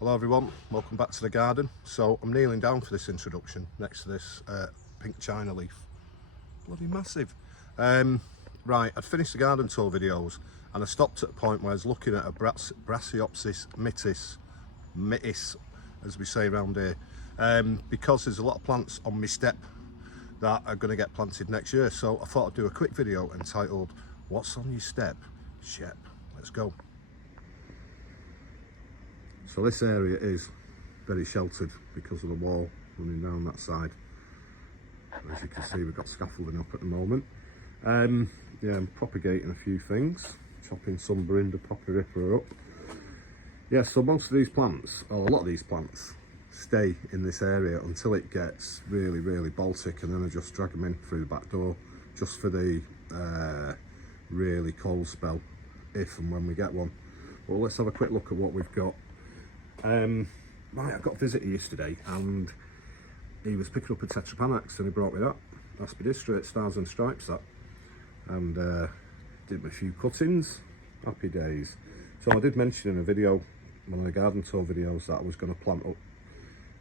Hello everyone, welcome back to the garden. So I'm kneeling down for this introduction next to this pink china leaf. Bloody massive. Right, I'd finished the garden tour videos and I stopped at a point where I was looking at a Brassioopsis mitis, as we say around here, because there's a lot of plants on my step that are going to get planted next year. So I thought I'd do a quick video entitled, "What's on your step, Shep?" Let's go. So this area is very sheltered because of the wall running down that side. As you can see, we've got scaffolding up at the moment. Yeah, I'm propagating a few things, chopping some Berinda Poppyrippa up. Yeah, so most of these plants, or a lot of these plants, stay in this area until it gets really Baltic, and then I just drag them in through the back door just for the really cold spell, if and when we get one. Well, let's have a quick look at what we've got. Right, I got a visitor yesterday and he was picking up a Tetrapanax and he brought me that Aspidistra, Stars and Stripes, that, and did me a few cuttings. Happy days. So I did mention in a video, one of the garden tour videos, that I was going to plant up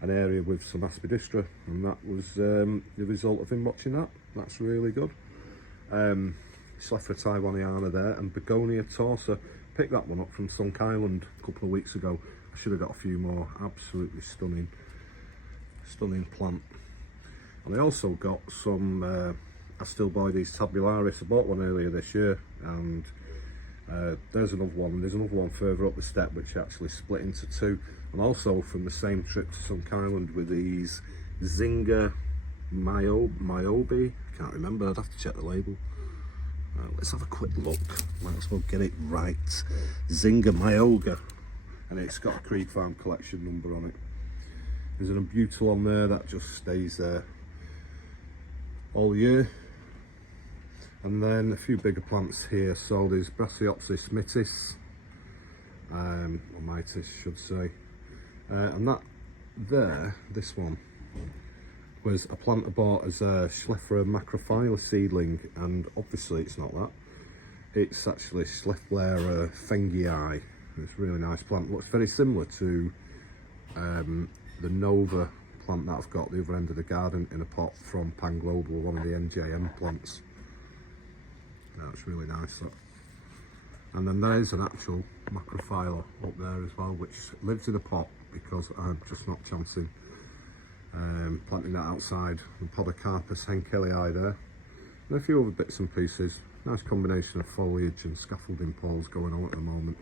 an area with some Aspidistra, and that was the result of him watching that. That's really good. Schlephra taiwaniana there, and Begonia torsa. Picked that one up from Sunk Island a couple of weeks ago. I should have got a few more. Absolutely stunning plant. And I also got some Astilboides tabularis. I bought one earlier this year, and there's another one. There's another one further up the step which actually split into two. And also from the same trip to Sunk Island with these Zinga myobe. Can't remember. I'd have to check the label. Let's have a quick look. Might as well get it right. Zinga myoga. And it's got a Creek Farm collection number on it. There's an Abutal on there that just stays there all year. And then a few bigger plants here. So there's Brassioopsis mitis, or mitis should say. And that there, this one, was a plant I bought as a Schlephra macrophylla seedling, and obviously it's not that. It's actually Schlephra fengii. It's a really nice plant. Looks very similar to the Nova plant that I've got at the other end of the garden in a pot from Pan Global, one of the NJM plants. That's really nice. Look. And then there's an actual macrophylla up there as well, which lives in a pot because I'm just not chancing planting that outside. And Podocarpus henkelii there, and a few other bits and pieces. Nice combination of foliage and scaffolding poles going on at the moment.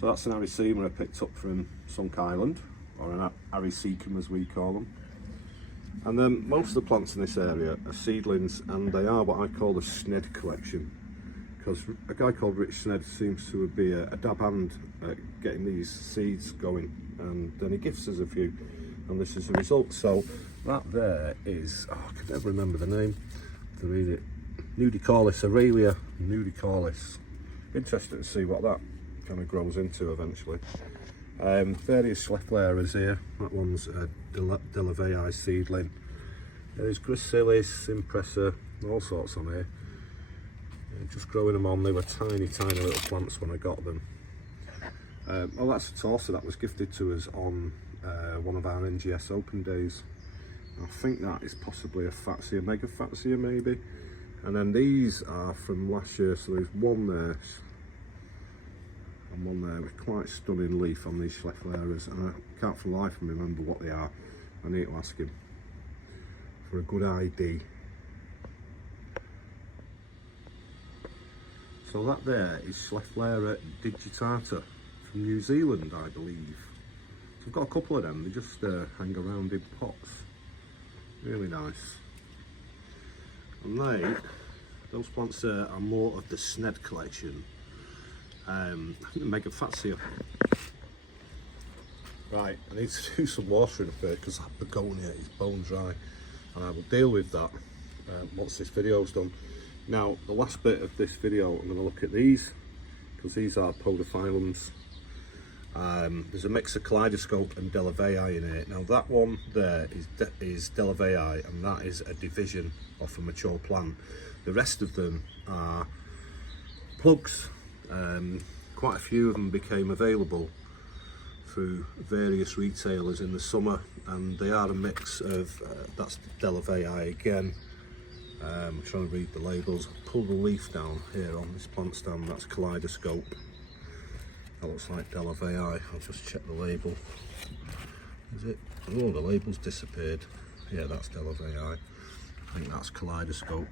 So that's an Aricema I picked up from Sunk Island, or an Aricecum as we call them. And then most of the plants in this area are seedlings, and they are what I call the Sned collection, because a guy called Rich Sned seems to be a dab hand at getting these seeds going, and then he gifts us a few, and this is the result. So that there is, I can never remember the name to read it, Nudicalis, Aurelia Nudicalis. Interesting to see what that kind of grows into eventually. Various Schlephleras here. That one's a Delavei seedling. There's Gracilis, Impressa, all sorts on here. Just growing them on. They were tiny little plants when I got them. Oh, that's a torsa that was gifted to us on one of our NGS open days. I think that is possibly a Fatsia, Mega Fatsia maybe. And then these are from last year, so there's one there and one there with quite stunning leaf on these Schlephleras, and I can't for the life of me remember what they are. I need to ask him for a good ID. So that there is Schlephleria digitata from New Zealand, I believe. So I've got a couple of them. They just hang around in pots. Really nice. And those plants there are more of the Sned collection. I think the Mega Fatsia. Right, I need to do some watering up here because that begonia is bone dry, and I will deal with that once this video's done. Now, the last bit of this video, I'm going to look at these, because these are podophyllums. There's a mix of Kaleidoscope and Delavei in it. Now, that one there is Delavei, and that is a division of a mature plant. The rest of them are plugs. Quite a few of them became available through various retailers in the summer, and they are a mix of, that's Delavei again. I'm trying to read the labels. Pull the leaf down here on this plant stand, that's Kaleidoscope. That looks like Delavei. I'll just check the label. Is it? Oh, the label's disappeared. Yeah, that's Delavei. I think that's Kaleidoscope.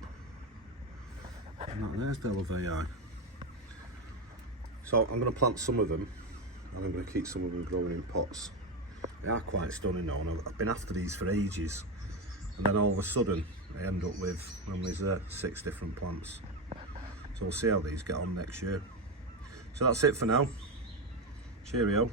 And there's Delavei. So I'm going to plant some of them, and I'm going to keep some of them growing in pots. They are quite stunning though, and I've been after these for ages, and then all of a sudden I end up with, when there's 6 different plants. So we'll see how these get on next year. So that's it for now. Cheerio.